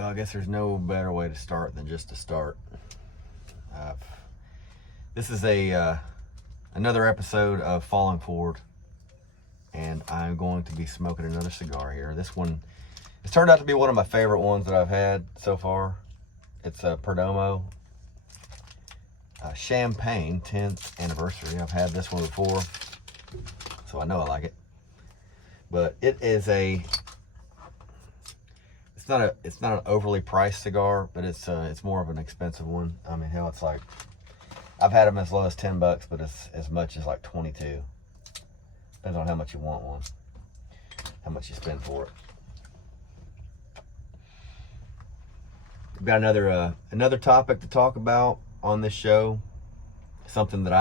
Well, I guess there's no better way to start than just to start. This is another episode of Falling Forward, and I'm going to be smoking another cigar here. This one, it's turned out to be one of my favorite ones that I've had so far. It's a Perdomo Champagne 10th anniversary. I've had this one before, so I know I like it. But it is it's not an overly priced cigar, but it's more of an expensive one. I mean, hell, it's like, I've had them as low as $10, but it's as much as like 22. Depends on how much you want one, how much you spend for it. We've got another topic to talk about on this show, something that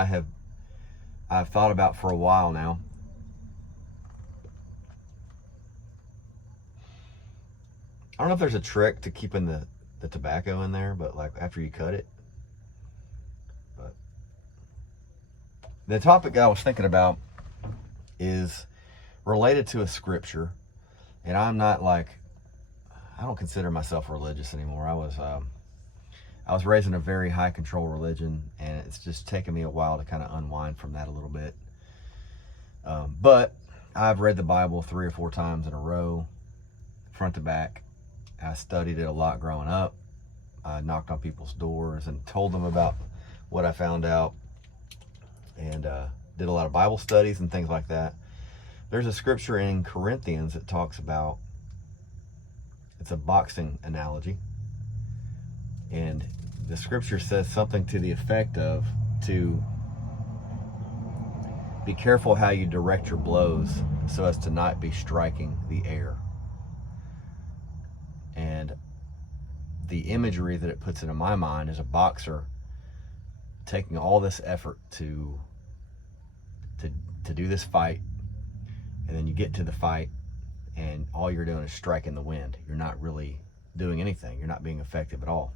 I've thought about for a while now. I don't know if there's a trick to keeping the tobacco in there, but like after you cut it. But the topic I was thinking about is related to a scripture, and I don't consider myself religious anymore. I was raised in a very high control religion, and it's just taken me a while to kind of unwind from that a little bit. But I've read the Bible 3 or 4 times in a row, front to back. I studied it a lot growing up. I knocked on people's doors and told them about what I found out, and did a lot of Bible studies and things like that. There's a scripture in Corinthians that talks about, it's a boxing analogy, and the scripture says something to the effect of to be careful how you direct your blows so as to not be striking the air. And the imagery that it puts into my mind is a boxer taking all this effort to do this fight, and then you get to the fight and all you're doing is striking the wind. You're not really doing anything. You're not being effective at all.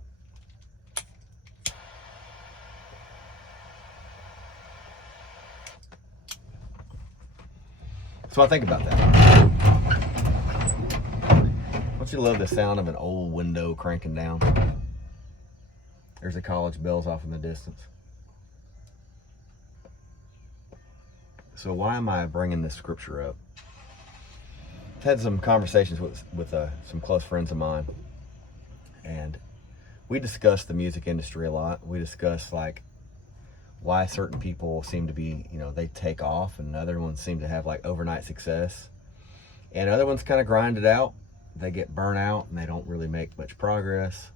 So I think about that. Don't you love the sound of an old window cranking down? There's the college bells off in the distance. So why am I bringing this scripture up? I've had some conversations with some close friends of mine, and we discuss the music industry a lot. We discuss like why certain people seem to be, they take off, and other ones seem to have like overnight success, and other ones kind of grind it out. They get burnt out and they don't really make much progress.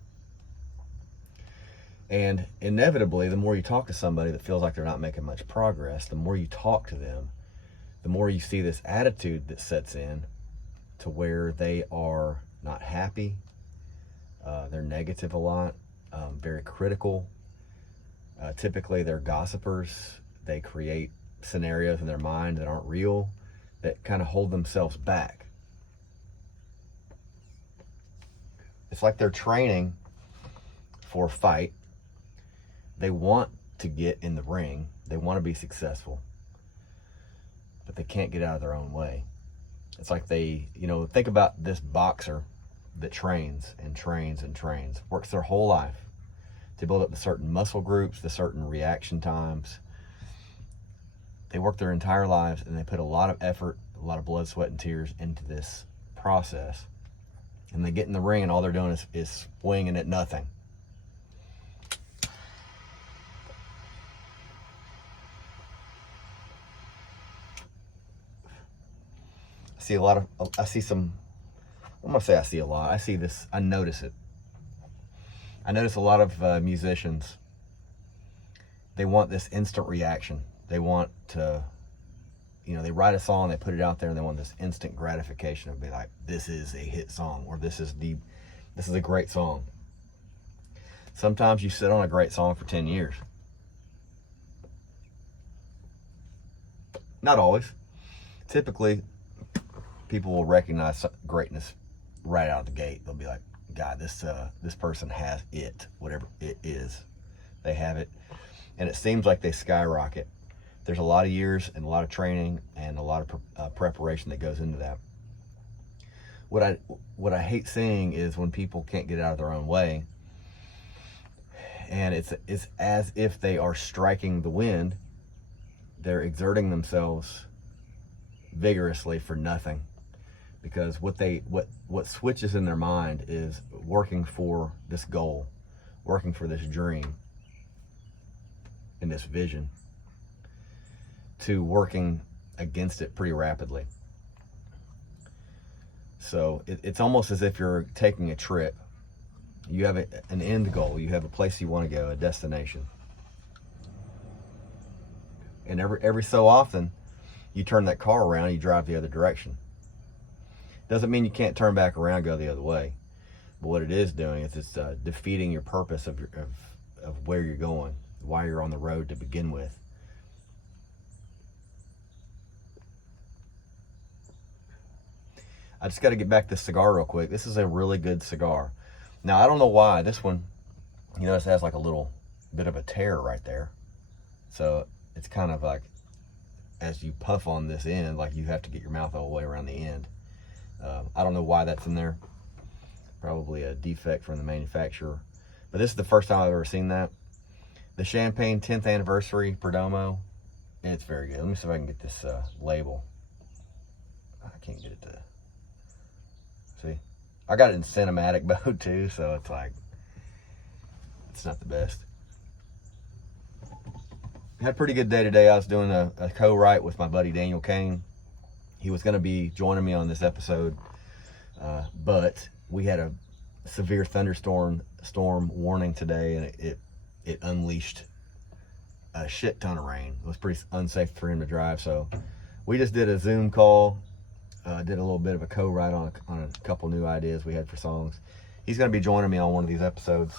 And inevitably, the more you talk to somebody that feels like they're not making much progress, the more you talk to them, the more you see this attitude that sets in to where they are not happy. They're negative a lot, very critical. Typically, they're gossipers. They create scenarios in their mind that aren't real, that kind of hold themselves back. It's like they're training for a fight. They want to get in the ring. They want to be successful, but they can't get out of their own way. It's like they, think about this boxer that trains and trains and trains, works their whole life to build up the certain muscle groups, the certain reaction times. They work their entire lives, and they put a lot of effort, a lot of blood, sweat, and tears into this process. And they get in the ring, and all they're doing is swinging at nothing. I notice it. I notice a lot of musicians, they want this instant reaction. They want to, they write a song, they put it out there, and they want this instant gratification of be like, this is a hit song, or this is a great song. Sometimes you sit on a great song for 10 years. Not always. Typically, people will recognize greatness right out of the gate. They'll be like, God, this person has it, whatever it is. They have it, and it seems like they skyrocket. There's a lot of years and a lot of training and a lot of preparation that goes into that. what I hate seeing is when people can't get out of their own way, and it's as if they are striking the wind. They're exerting themselves vigorously for nothing, because what switches in their mind is working for this goal, working for this dream and this vision, to working against it pretty rapidly. So it's almost as if you're taking a trip. You have an end goal, you have a place you want to go, a destination, and every so often you turn that car around, you drive the other direction. Doesn't mean you can't turn back around, go the other way, but what it is doing is it's defeating your purpose of where you're going, why you're on the road to begin with. I just got to get back to this cigar real quick. This is a really good cigar. Now, I don't know why this one, you notice it has like a little bit of a tear right there. So it's kind of like, as you puff on this end, like you have to get your mouth all the way around the end. I don't know why that's in there. Probably a defect from the manufacturer. But this is the first time I've ever seen that. The Champagne 10th Anniversary Perdomo. It's very good. Let me see if I can get this label. I can't get it to... See? I got it in cinematic mode too, so it's like... It's not the best. Had a pretty good day today. I was doing a co-write with my buddy Daniel Kane. He was going to be joining me on this episode, but we had a severe thunderstorm warning today, and it unleashed a shit ton of rain. It was pretty unsafe for him to drive, so we just did a Zoom call, did a little bit of a co-write on a couple new ideas we had for songs. He's going to be joining me on one of these episodes.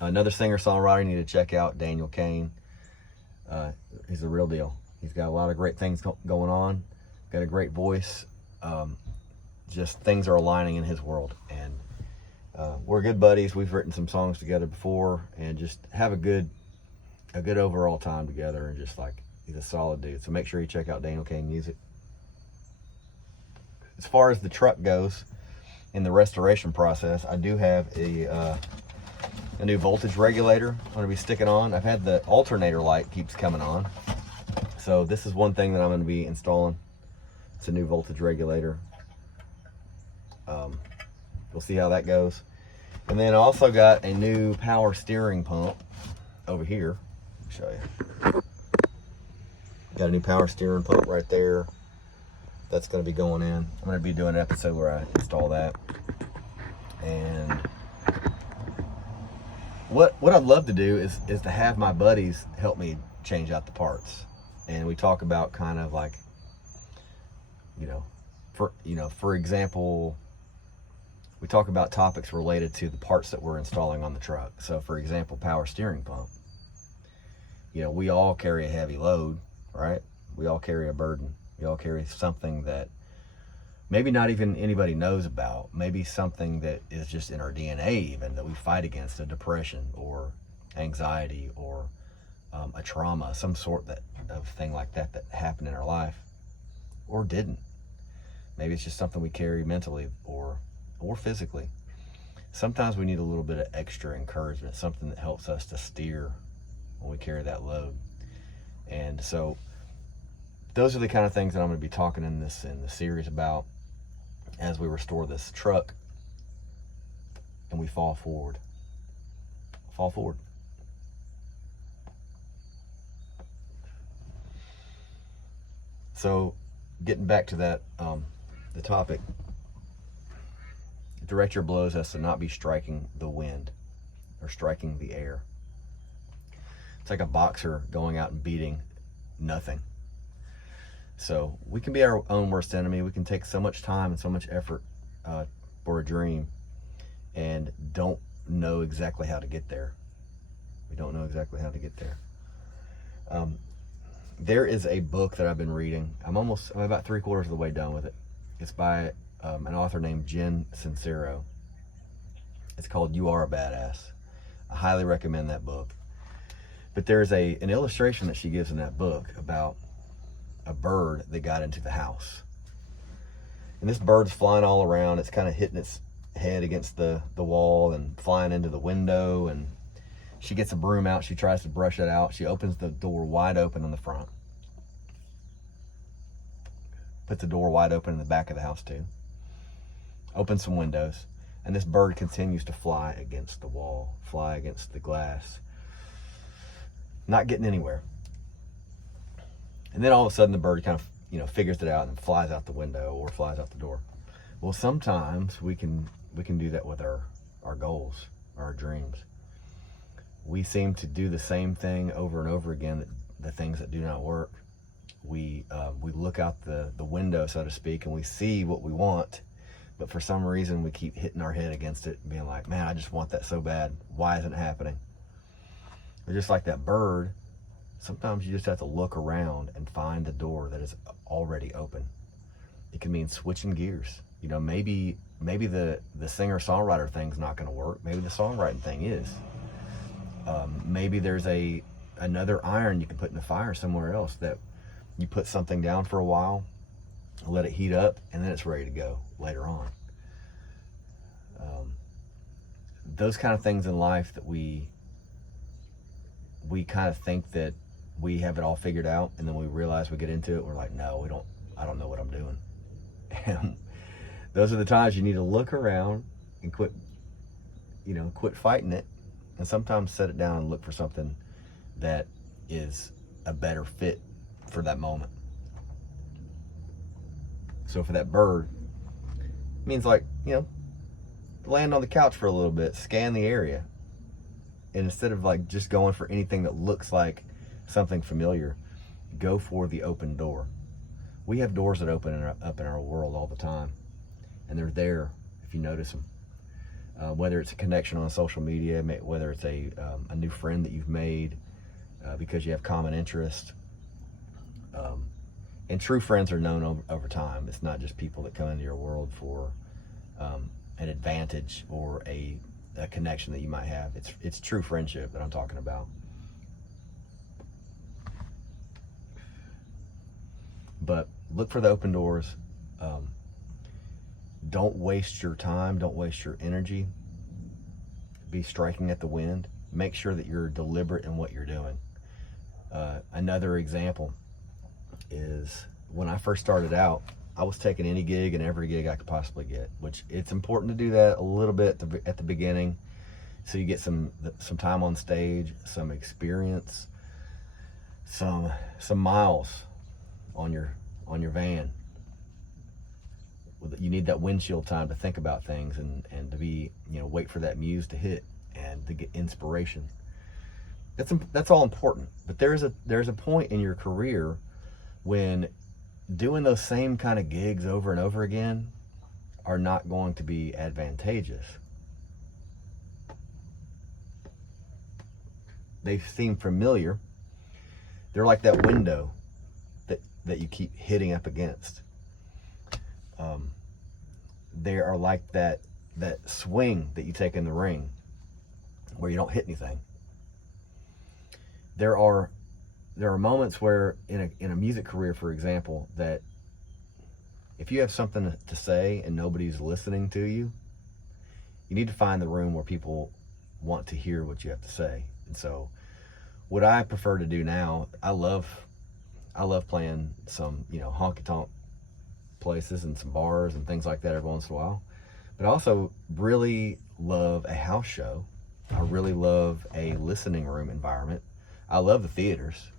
Another singer-songwriter you need to check out, Daniel Kane. He's the real deal. He's got a lot of great things going on. Got a great voice. Just things are aligning in his world, and we're good buddies. We've written some songs together before, and just have a good overall time together. And just like, he's a solid dude. So make sure you check out Daniel Kane Music. As far as the truck goes, in the restoration process, I do have a new voltage regulator I'm going to be sticking on. I've had the alternator light keeps coming on, so this is one thing that I'm going to be installing. It's a new voltage regulator. We'll see how that goes. And then I also got a new power steering pump over here. Let me show you. Got a new power steering pump right there. That's going to be going in. I'm going to be doing an episode where I install that. And what I'd love to do is to have my buddies help me change out the parts. And we talk about kind of like, for example, we talk about topics related to the parts that we're installing on the truck. So for example, power steering pump. We all carry a heavy load, right? We all carry a burden. We all carry something that maybe not even anybody knows about. Maybe something that is just in our DNA even, that we fight against, a depression or anxiety or a trauma, some sort of thing like that happened in our life or didn't. Maybe it's just something we carry mentally or physically. Sometimes we need a little bit of extra encouragement, something that helps us to steer when we carry that load. And so those are the kind of things that I'm going to be talking in the series about as we restore this truck and we fall forward. Fall forward. So getting back to that, the topic, direct your blows has to not be striking the wind or striking the air. It's like a boxer going out and beating nothing. So we can be our own worst enemy. We can take so much time and so much effort for a dream and don't know exactly how to get there. We don't know exactly how to get there. There is a book that I've been reading. I'm about 3/4 of the way done with it. It's by an author named Jen Sincero. It's called You Are a Badass. I highly recommend that book. But there's an illustration that she gives in that book about a bird that got into the house. And this bird's flying all around. It's kind of hitting its head against the wall and flying into the window. And she gets a broom out. She tries to brush it out. She opens the door wide open on the front. Puts the door wide open in the back of the house too. Opens some windows. And this bird continues to fly against the wall, fly against the glass. Not getting anywhere. And then all of a sudden the bird kind of, figures it out and flies out the window or flies out the door. Well, sometimes we can do that with our goals, our dreams. We seem to do the same thing over and over again, the things that do not work. We look out the window, so to speak, and we see what we want, but for some reason we keep hitting our head against it and being like, man, I just want that so bad. Why isn't it happening? Or just like that bird, sometimes you just have to look around and find the door that is already open. It can mean switching gears. Maybe the singer-songwriter thing's not going to work. Maybe the songwriting thing is. Maybe there's another iron you can put in the fire somewhere else, that you put something down for a while, let it heat up, and then it's ready to go later on. Those kind of things in life that we kind of think that we have it all figured out, and then we realize we get into it, we're like, no, I don't know what I'm doing. And those are the times you need to look around and quit fighting it, and sometimes set it down and look for something that is a better fit for that moment. So for that bird, it means land on the couch for a little bit, scan the area, and instead of just going for anything that looks like something familiar, go for the open door. We have doors that open up in our world all the time, and they're there if you notice them. Whether it's a connection on social media, whether it's a new friend that you've made because you have common interest. And true friends are known over time. It's not just people that come into your world for an advantage or a connection that you might have. It's true friendship that I'm talking about. But look for the open doors. Don't waste your time. Don't waste your energy. Be striking at the wind. Make sure that you're deliberate in what you're doing. Another example is when I first started out, I was taking any gig and every gig I could possibly get, which it's important to do that a little bit at the beginning, so you get some time on stage, some experience, some miles on your van. You need that windshield time to think about things and to be, wait for that muse to hit and to get inspiration. That's all important. But there's a point in your career when doing those same kind of gigs over and over again are not going to be advantageous. They seem familiar. They're like that window that you keep hitting up against. They are like that swing that you take in the ring where you don't hit anything. There are moments where in a music career, for example, that if you have something to say and nobody's listening to you, you need to find the room where people want to hear what you have to say. And so what I prefer to do now, I love playing some, honky-tonk places and some bars and things like that every once in a while. But I also really love a house show. I really love a listening room environment. I love the theaters.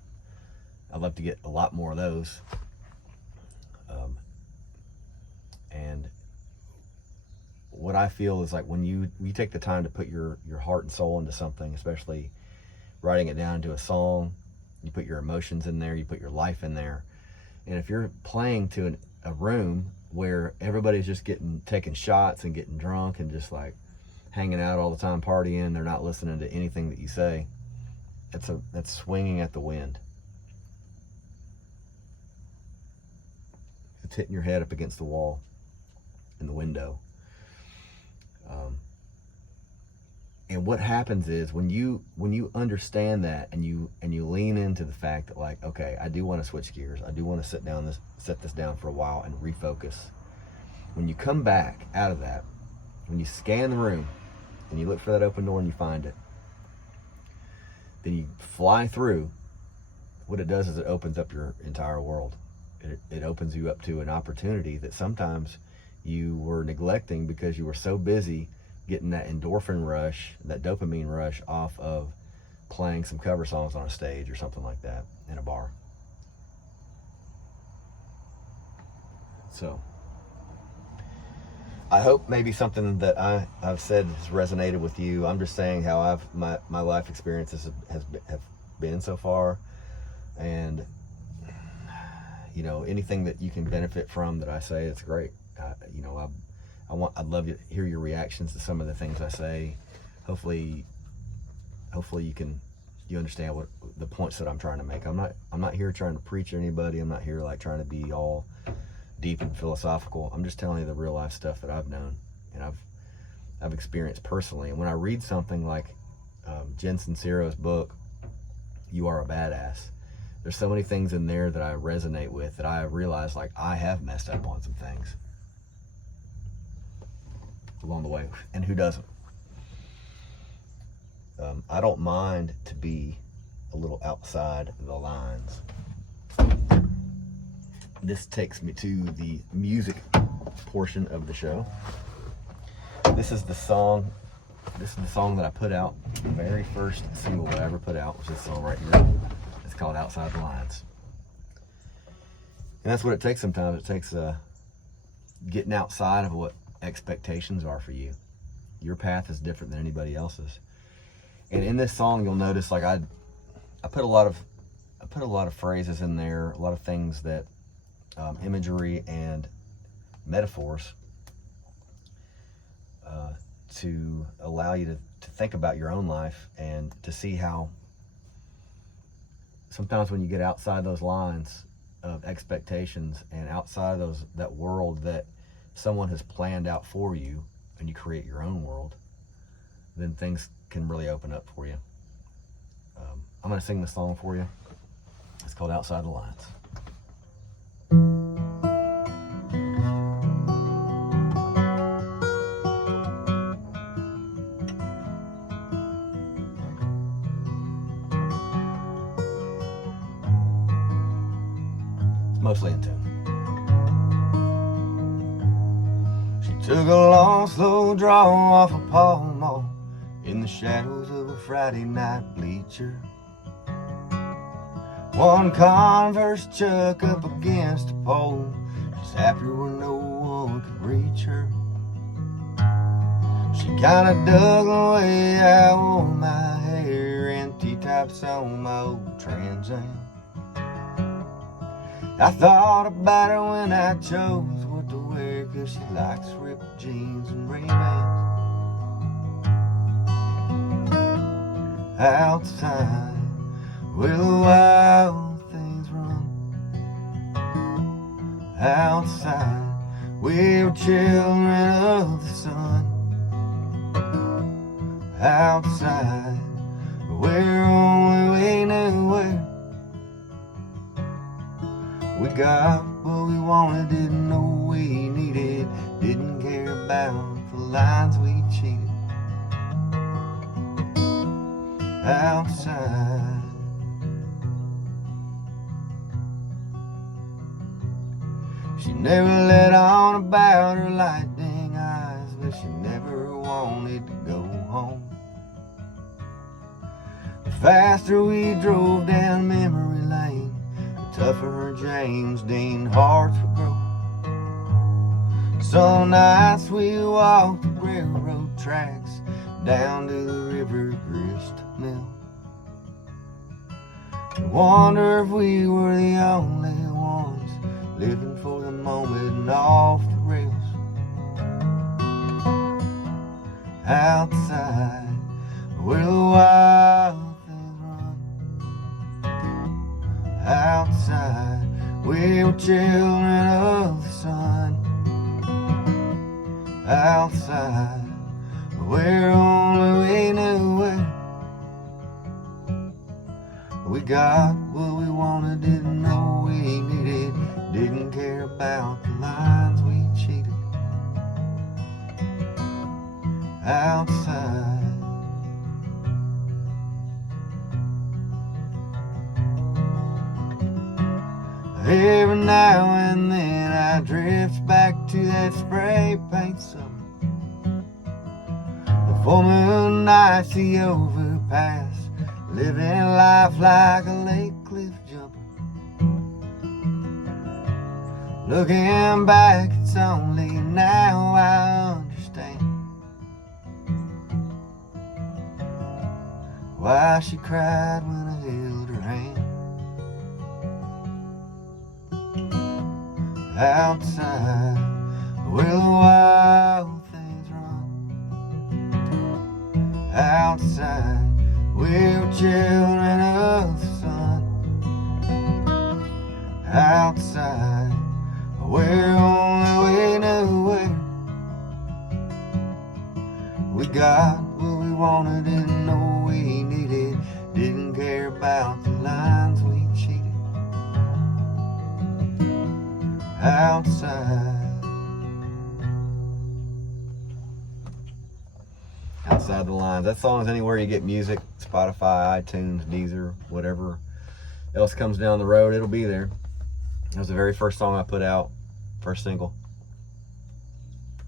I'd love to get a lot more of those. And what I feel is like when you take the time to put your heart and soul into something, especially writing it down into a song, you put your emotions in there, you put your life in there. And if you're playing to a room where everybody's just taking shots and getting drunk and just hanging out all the time, partying, they're not listening to anything that you say, that's swinging at the wind. It's hitting your head up against the wall in the window. And what happens is when you understand that and you lean into the fact that okay, I do want to switch gears. I do want to set this down for a while and refocus. when you come back out of that, when you scan the room and you look for that open door and you find it, then you fly through, what it does is it opens up your entire world. It opens you up to an opportunity that sometimes you were neglecting because you were so busy getting that endorphin rush, that dopamine rush off of playing some cover songs on a stage or something like that in a bar. So I hope maybe something that I've said has resonated with you. I'm just saying how my life experiences have been so far, and anything that you can benefit from that I say, it's great. I'd love to hear your reactions to some of the things I say. Hopefully you understand what the points that I'm trying to make. I'm not here trying to preach to anybody. I'm not here like trying to be all deep and philosophical. I'm just telling you the real life stuff that I've known and I've experienced personally. And when I read something like Jen Sincero's book, You Are a Badass, there's so many things in there that I resonate with, that I realize like I have messed up on some things along the way, and who doesn't? I don't mind to be a little outside the lines. This takes me to the music portion of the show. This is the song that I put out. The very first single that I ever put out was this song right here. It's called Outside the Lines. And that's what it takes sometimes. It takes getting outside of what expectations are for you. Your path is different than anybody else's. And in this song, you'll notice like I put a lot of phrases in there, a lot of things that imagery and metaphors to allow you to think about your own life and to see how sometimes when you get outside those lines of expectations and outside of that world that someone has planned out for you, and you create your own world, then things can really open up for you. I'm going to sing the song for you. It's called Outside the Lines. It's mostly in tune. She took a long, slow draw off a Pall Mall in the shadows of a Friday night bleacher. One Converse chuck up against a pole. She's happier when no one could reach her. She kinda dug away out all my hair, empty tops on my old Trans Am. I thought about her when I chose what to wear, 'cause she likes ripped jeans and Ray-Bans. Outside where the wild things run. Outside we're children of the sun. Outside where only we knew where. We got what we wanted, didn't know we needed, didn't care about the lines we cheated. Outside she never let on about her lightning eyes, but she never wanted to go home. The faster we drove down memory lane, the tougher her James Dean hearts would grow. Some nights we walked the railroad tracks down to the river grist mill. I wonder if we were the only ones living for the moment and off the rails. Outside where the wild things run. Outside we were children of the sun. Outside where only we knew where. We got what we wanted, didn't know we needed, didn't care about the lines we cheated. outside. Every now and then I drift back to that spray paint summer, the full moon nights, the overpass, living life like a lake cliff jumper. Looking back, it's only now I understand why she cried when I held her hand. Outside, where the wild things run. Outside, we're children of the sun. Outside, where only we knew where. We got what we wanted, didn't know we needed, didn't care about the lines we cheated. Outside, outside the lines. That song's anywhere you get music, Spotify, iTunes, Deezer, whatever else comes down the road, it'll be there. It was the very first song I put out, first single.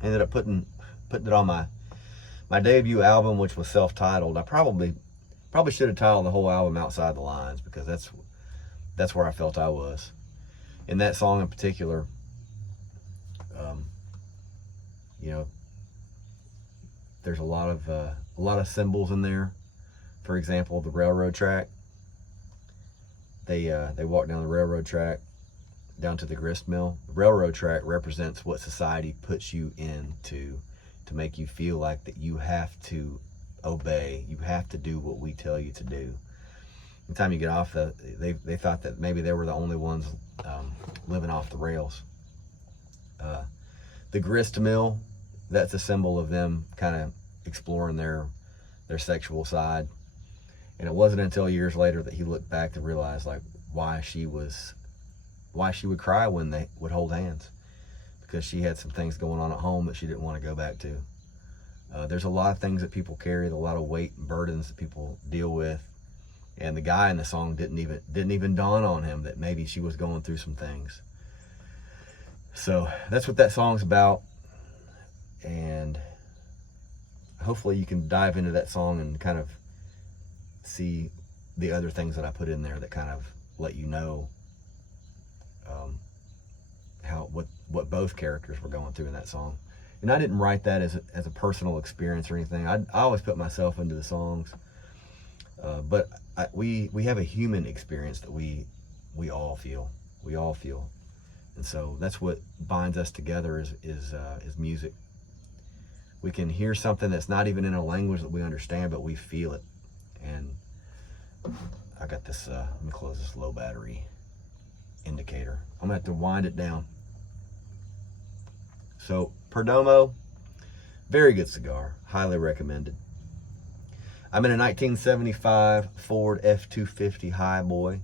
Ended up putting it on my debut album, which was self-titled. I probably should have titled the whole album Outside the Lines, because that's where I felt I was. In that song in particular, you know, there's a lot of symbols in there. For example, the railroad track. They walk down the railroad track down to the grist mill. The railroad track represents what society puts you into to make you feel like that you have to obey, you have to do what we tell you to do. The time you get off, they thought that maybe they were the only ones living off the rails. The grist mill, that's a symbol of them kind of exploring their sexual side. And it wasn't until years later that he looked back to realize like why she would cry when they would hold hands, because she had some things going on at home that she didn't want to go back to. There's a lot of things that people carry, a lot of weight and burdens that people deal with. And the guy in the song didn't even dawn on him that maybe she was going through some things. So that's what that song's about. And hopefully you can dive into that song and kind of see the other things that I put in there that kind of let you know what both characters were going through in that song. And I didn't write that as a personal experience or anything. I always put myself into the songs, but we have a human experience that we all feel. We all feel, and so that's what binds us together is music. We can hear something that's not even in a language that we understand, but we feel it. And I got this. Let me close this low battery indicator. I'm gonna have to wind it down. So Perdomo, very good cigar, highly recommended. I'm in a 1975 Ford F-250 Highboy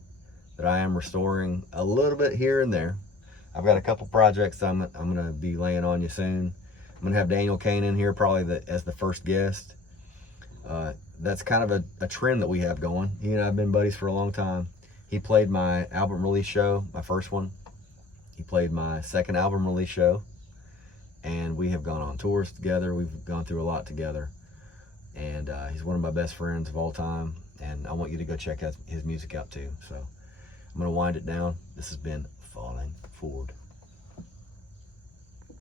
that I am restoring a little bit here and there. I've got a couple projects I'm gonna be laying on you soon. I'm gonna have Daniel Kane in here probably as the first guest. That's kind of a trend that we have going. He and I have been buddies for a long time. He played my album release show, my first one. He played my second album release show. And we have gone on tours together. We've gone through a lot together. And he's one of my best friends of all time. And I want you to go check out his music out too. So I'm going to wind it down. This has been Falling Forward.